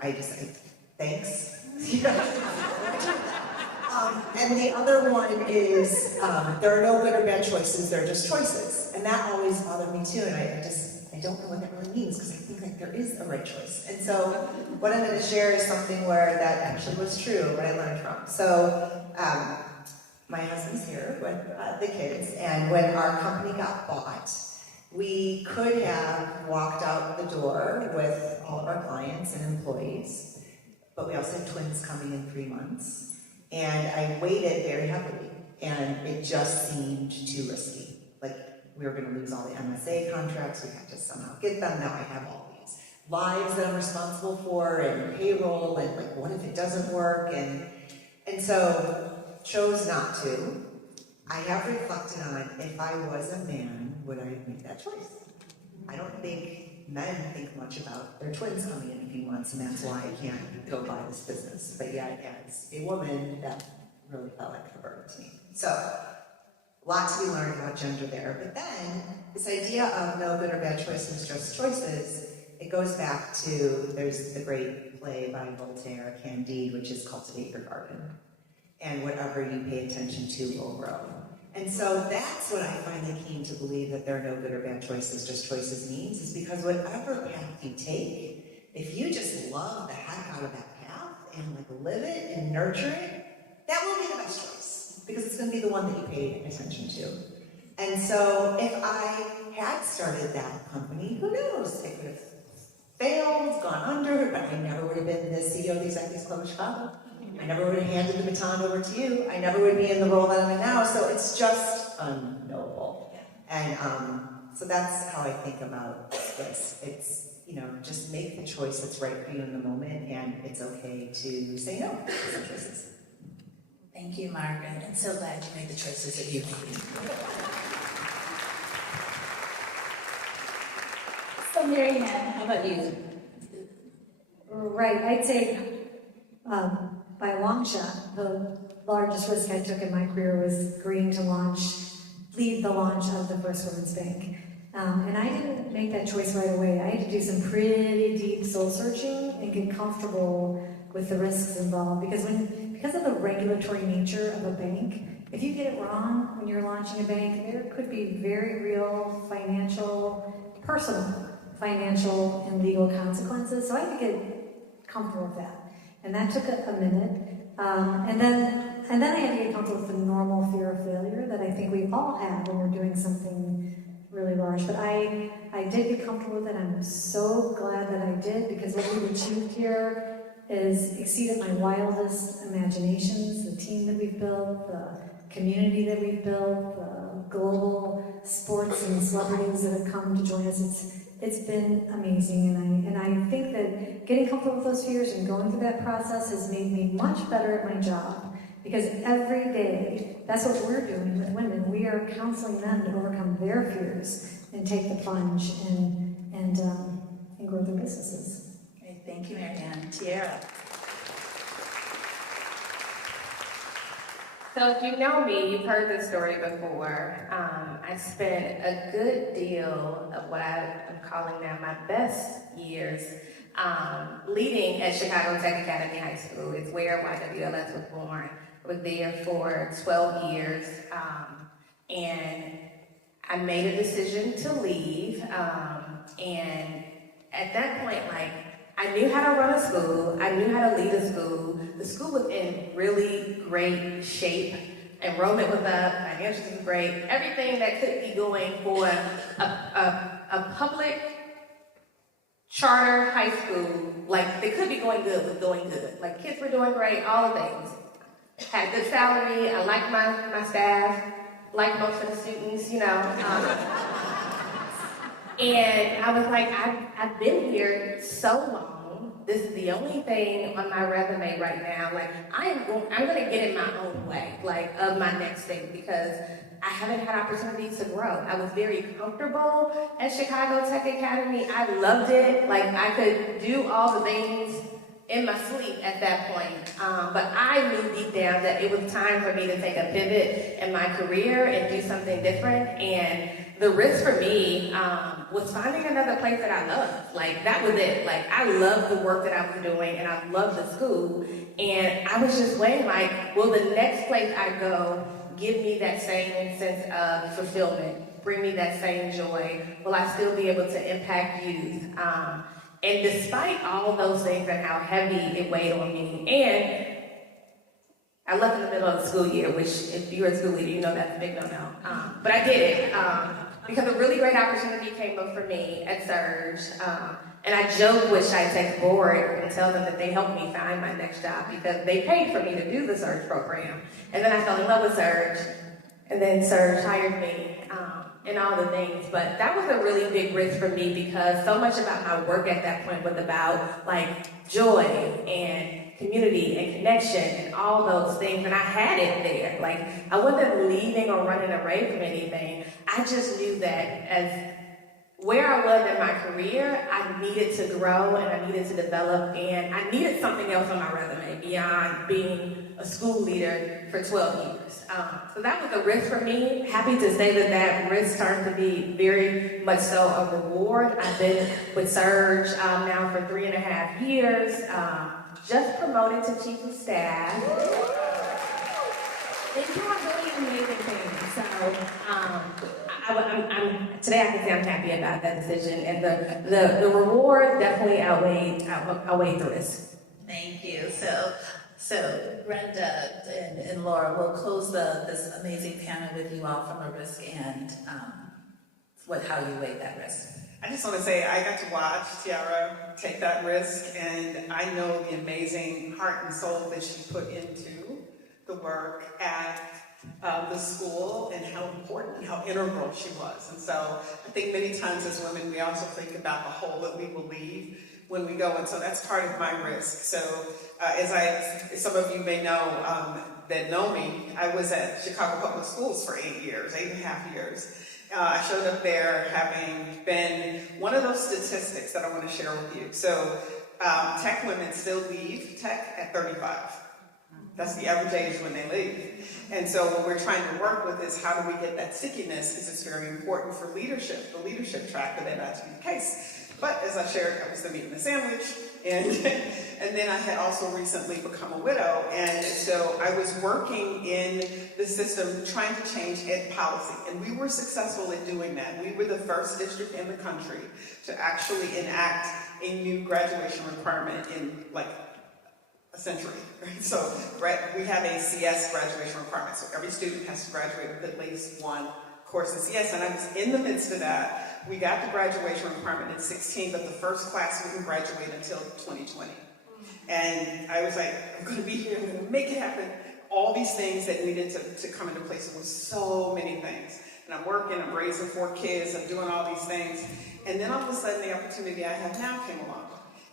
Thanks. And the other one is there are no good or bad choices, there are just choices. And that always bothered me too, and I don't know what that really means because I think like there is a right choice. And so what I'm going to share is something where that actually was true, what I learned from. So my husband's here with the kids, and when our company got bought, we could have walked out the door with all of our clients and employees, but we also had twins coming in 3 months, and I waited very heavily, and it just seemed too risky. Like, we were going to lose all the MSA contracts, we had to somehow get them. Now I have all these lives that I'm responsible for, and payroll, and like, what if it doesn't work? And so chose not to. I have reflected on, if I was a man, would I have made that choice? I don't think men think much about their twins coming in a few months, and that's why I can't go buy this business. But yet, as a woman, that really felt like a burden to me. So, lots to be learned about gender there. But then, this idea of no good or bad choices, just choices, it goes back to, there's the great play by Voltaire, Candide, which is Cultivate Your Garden. And whatever you pay attention to will grow. And so that's what I finally came to believe, that there are no good or bad choices, just choices means, is because whatever path you take, if you just love the heck out of that path and like live it and nurture it, that will be the best choice, because it's going to be the one that you pay attention to. And so if I had started that company, who knows? It could have failed, gone under, but I never would have been the CEO of the Executives Club of Chicago. I never would have handed the baton over to you. I never would be in the role that I'm in now. So it's just unknowable. And so that's how I think about this. It's, just make the choice that's right for you in the moment, and it's okay to say no to some choices. Thank you, Margaret. I'm so glad you made the choices that you made. So Marianne, how about you? Right, I'd say by a long shot, the largest risk I took in my career was agreeing to lead the launch of the First Women's Bank. And I didn't make that choice right away. I had to do some pretty deep soul searching and get comfortable with the risks involved. Because of the regulatory nature of a bank, if you get it wrong when you're launching a bank, there could be very real personal financial and legal consequences. So I had to get comfortable with that. And that took a minute. And then I had to get comfortable with the normal fear of failure that I think we all have when we're doing something really large. But I did get comfortable with it. I'm so glad that I did, because what we've achieved here is exceeded my wildest imaginations. The team that we've built, the community that we've built, the global sports and celebrities that have come to join us. It's been amazing, and I think that getting comfortable with those fears and going through that process has made me much better at my job, because every day, that's what we're doing with women. We are counseling them to overcome their fears and take the plunge and grow their businesses. Okay, thank you, Marianne. Tiara. So if you know me, you've heard this story before. I spent a good deal of what I'm calling now my best years leading at Chicago Tech Academy High School. It's where YWLS was born. I was there for 12 years, and I made a decision to leave. And at that point, I knew how to run a school. I knew how to lead a school. The school was in really great shape. Enrollment was up, financials was great. Everything that could be going for a public charter high school, they could be going good, was going good. Kids were doing great, all the things. Had a good salary. I liked my staff, liked most of the students, And I was like, I've been here so long. This is the only thing on my resume right now. I'm going to get in my own way, of my next thing, because I haven't had opportunities to grow. I was very comfortable at Chicago Tech Academy. I loved it. I could do all the things in my sleep at that point. But I knew deep down that it was time for me to take a pivot in my career and do something different. And the risk for me was finding another place that I loved. That was it. I loved the work that I was doing, and I loved the school. And I was just weighing, will the next place I go give me that same sense of fulfillment, bring me that same joy? Will I still be able to impact youth? And despite all those things and how heavy it weighed on me, and I left in the middle of the school year, which if you're a school leader, you know that's a big no-no. But I did it because a really great opportunity came up for me at Surge. And I joke with Chi Tech's board and tell them that they helped me find my next job because they paid for me to do the Surge program. And then I fell in love with Surge, and then Surge hired me. And all the things, but that was a really big risk for me because so much about my work at that point was about joy and community and connection and all those things, and I had it there. I wasn't leaving or running away from anything. I just knew that as where I was in my career, I needed to grow and I needed to develop, and I needed something else on my resume beyond being a school leader for 12 years. So that was a risk for me. Happy to say that risk turned to be very much so a reward. I've been with Surge now for 3.5 years, just promoted to Chief of Staff. It's doing really amazing things. So today I can say I'm happy about that decision, and the reward definitely outweighed the risk. Thank you. So Brenda and Laura, we'll close this amazing panel with you all from a risk and how you weigh that risk. I just want to say I got to watch Tiara take that risk, and I know the amazing heart and soul that she put into the work at the school and how important and how integral she was. And so I think many times as women, we also think about the hole that we will leave when we go, and so that's part of my risk. So as some of you may know that know me, I was at Chicago Public Schools for 8.5 years. I showed up there having been one of those statistics that I want to share with you. So tech women still leave tech at 35. That's the average age when they leave. And so what we're trying to work with is how do we get that stickiness, because it's very important for leadership, the leadership track, for that not to be the case. But as I shared, I was the meat and the sandwich, and then I had also recently become a widow, and so I was working in the system trying to change ed policy, and we were successful in doing that. We were the first district in the country to actually enact a new graduation requirement in like a century. Right? So we have a CS graduation requirement, so every student has to graduate with at least one course in CS, and I was in the midst of that. We got the graduation requirement at 16, but the first class wouldn't graduate until 2020. And I was like, I'm going to be here, I'm going to make it happen. All these things that needed to come into place. There were so many things. And I'm working, I'm raising 4 kids, I'm doing all these things. And then all of a sudden, the opportunity I have now came along.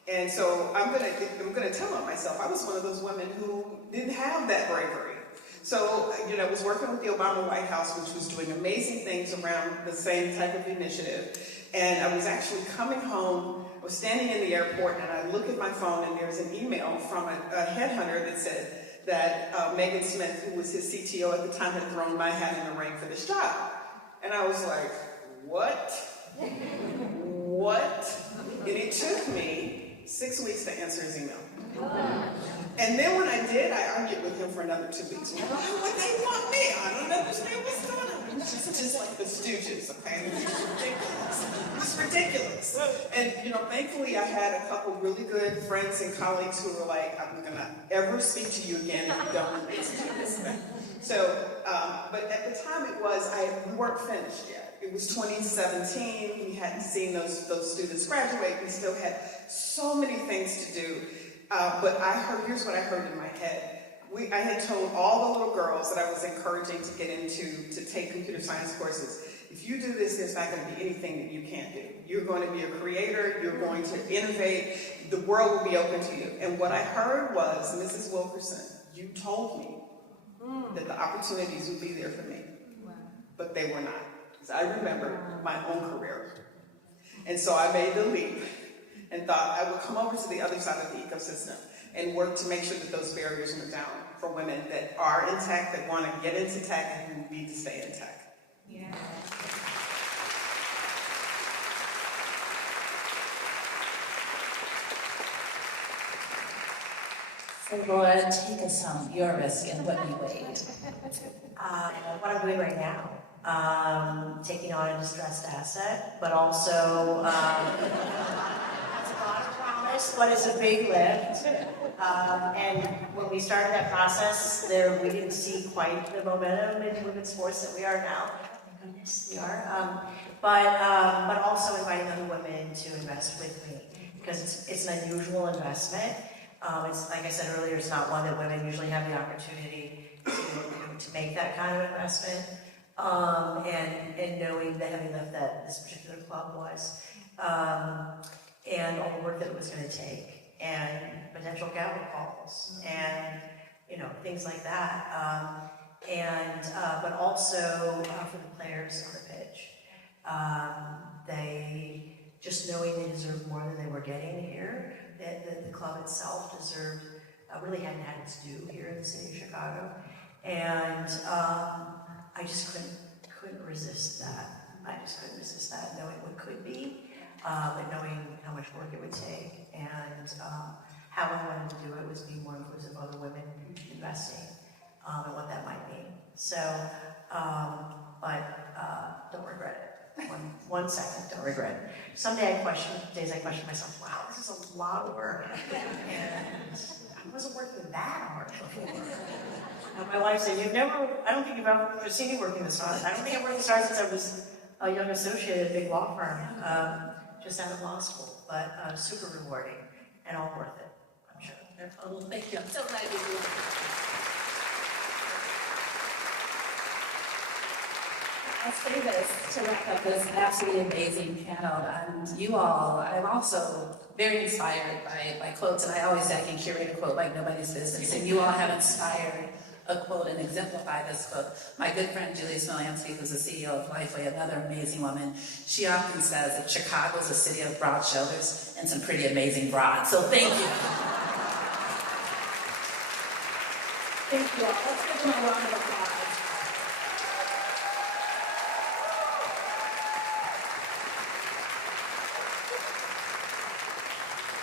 And so I'm going to tell on myself. I was one of those women who didn't have that bravery. So, I was working with the Obama White House, which was doing amazing things around the same type of initiative. And I was actually coming home, I was standing in the airport, and I look at my phone, and there was an email from a headhunter that said that Megan Smith, who was his CTO at the time, had thrown my hat in the ring for this job. And I was like, what? What? And it took me 6 weeks to answer his email. And then when I did, I argued with him for another 2 weeks. Why would they want me? I don't understand what's going on. It's just like the Stooges, okay? It's ridiculous. It's ridiculous. And, thankfully I had a couple really good friends and colleagues who were like, I'm going to ever speak to you again if you don't listen to this thing. So, but at the time we weren't finished yet. It was 2017. We hadn't seen those students graduate. We still had so many things to do. But here's what I heard in my head. I had told all the little girls that I was encouraging to get into, to take computer science courses, if you do this, there's not going to be anything that you can't do. You're going to be a creator, you're going to innovate, the world will be open to you. And what I heard was, Mrs. Wilkerson, you told me that the opportunities would be there for me, but they were not. Because I remembered my own career. And so I made the leap and thought I would come over to the other side of the ecosystem and work to make sure that those barriers went down for women that are in tech, that want to get into tech, and who need to stay in tech. Yeah. So Laura, take us home, your risk and what you weighed. What I'm doing right now, taking on a distressed asset, but also that's a lot of promise, but it's a big lift. And when we started that process, we didn't see quite the momentum in women's sports that we are now. Thank goodness we are. But also inviting other women to invest with me, because it's an unusual investment. It's, like I said earlier, it's not one that women usually have the opportunity to make that kind of investment. And knowing the heavy lift that this particular club was, and all the work that it was going to take, and potential capital calls, and things like that, but also for the players on the pitch, they just knowing they deserved more than they were getting here. That the club itself deserved, really hadn't had its due here in the city of Chicago, and I just couldn't resist that. I just couldn't resist that, knowing what could be, but knowing how much work it would take, and how I wanted to do it was be more inclusive of other women investing, and what that might mean. So, but don't regret it. One second, don't regret it. Someday I question myself, wow, this is a lot of work. And I wasn't working that hard before. My wife said, I don't think you've ever seen me working this hard. I don't think I've worked this hard since I was a young associate at a big law firm. just out of law school, but super rewarding and all worth it, I'm sure. Oh, thank you. I'm so glad you do. I'll say this to wrap up this absolutely amazing panel. And you all, I'm also very inspired by quotes, and I always say I can curate a quote like nobody's business. And you all have inspired a quote and exemplify this quote. My good friend Julia Smilansky, who's the CEO of Lifeway, another amazing woman, she often says that Chicago's a city of broad shoulders and some pretty amazing broads. So thank you. Thank you all. Let's give them a round of applause.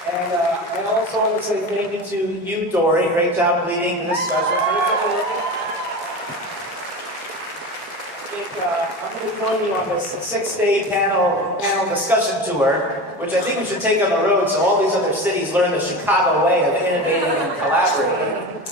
And I also want to say thank you to you, Dorri. Great job leading this discussion. I'm going to join you on this 6-day panel discussion tour, which I think we should take on the road so all these other cities learn the Chicago way of innovating and collaborating.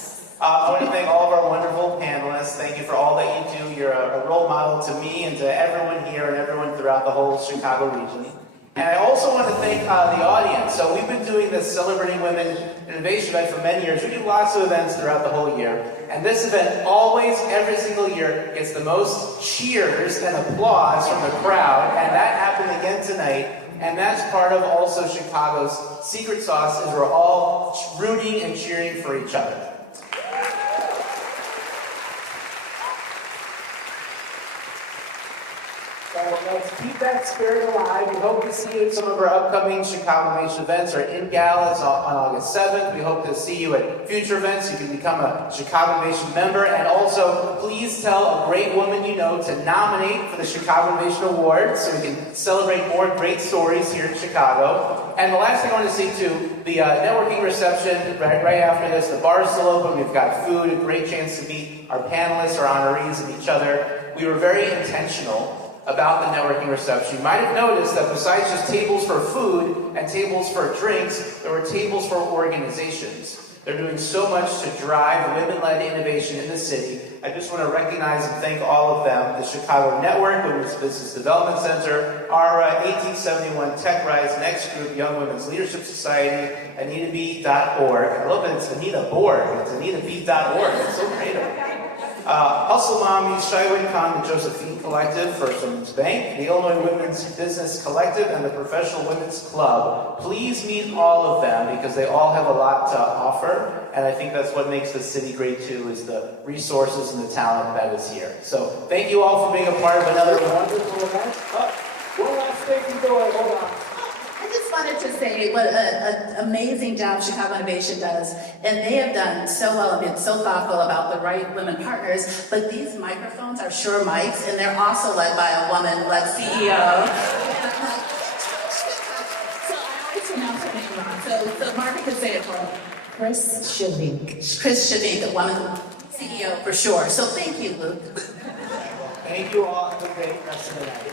I want to thank all of our wonderful panelists. Thank you for all that you do. You're a role model to me and to everyone here and everyone throughout the whole Chicago region. And I also want to thank the audience. So we've been doing this Celebrating Women Innovation event for many years. We do lots of events throughout the whole year. And this event always, every single year, gets the most cheers and applause from the crowd. And that happened again tonight. And that's part of also Chicago's secret sauce, is we're all rooting and cheering for each other. So let's keep that spirit alive. We hope to see you at some of our upcoming Chicago Nation events or in galas on August 7th. We hope to see you at future events. You can become a Chicago Nation member. And also, please tell a great woman you know to nominate for the Chicago Nation Award so we can celebrate more great stories here in Chicago. And the last thing I want to say too, the networking reception right after this, the bar is still open. We've got food, a great chance to meet our panelists, our honorees, and each other. We were very intentional about the networking reception. You might have noticed that besides just tables for food and tables for drinks, there were tables for organizations. They're doing so much to drive women-led innovation in the city. I just want to recognize and thank all of them. The Chicago Network, Women's Business Development Center, our 1871 Tech Rise Next Group, Young Women's Leadership Society, AnitaB.org. I love that it's Anita Borg. It's AnitaB.org. It's so creative. Hustle Mommies, Shyway Khan, the Josephine Collective, First Women's Bank, the Illinois Women's Business Collective, and the Professional Women's Club. Please meet all of them because they all have a lot to offer, and I think that's what makes the city great too, is the resources and the talent that is here. So thank you all for being a part of another wonderful event. One last thing to go on. Hold on. I just wanted to say what an amazing job Chicago Innovation does, and they have done so well and been so thoughtful about the right women partners, but these microphones are sure mics, and they're also led by a woman-led CEO. So I always pronounce her name wrong, so Margaret can say it for me. Chris Shavink. Chris Shavink, a woman CEO for sure. So thank you, Luke. Thank you all. Have a great rest of the night.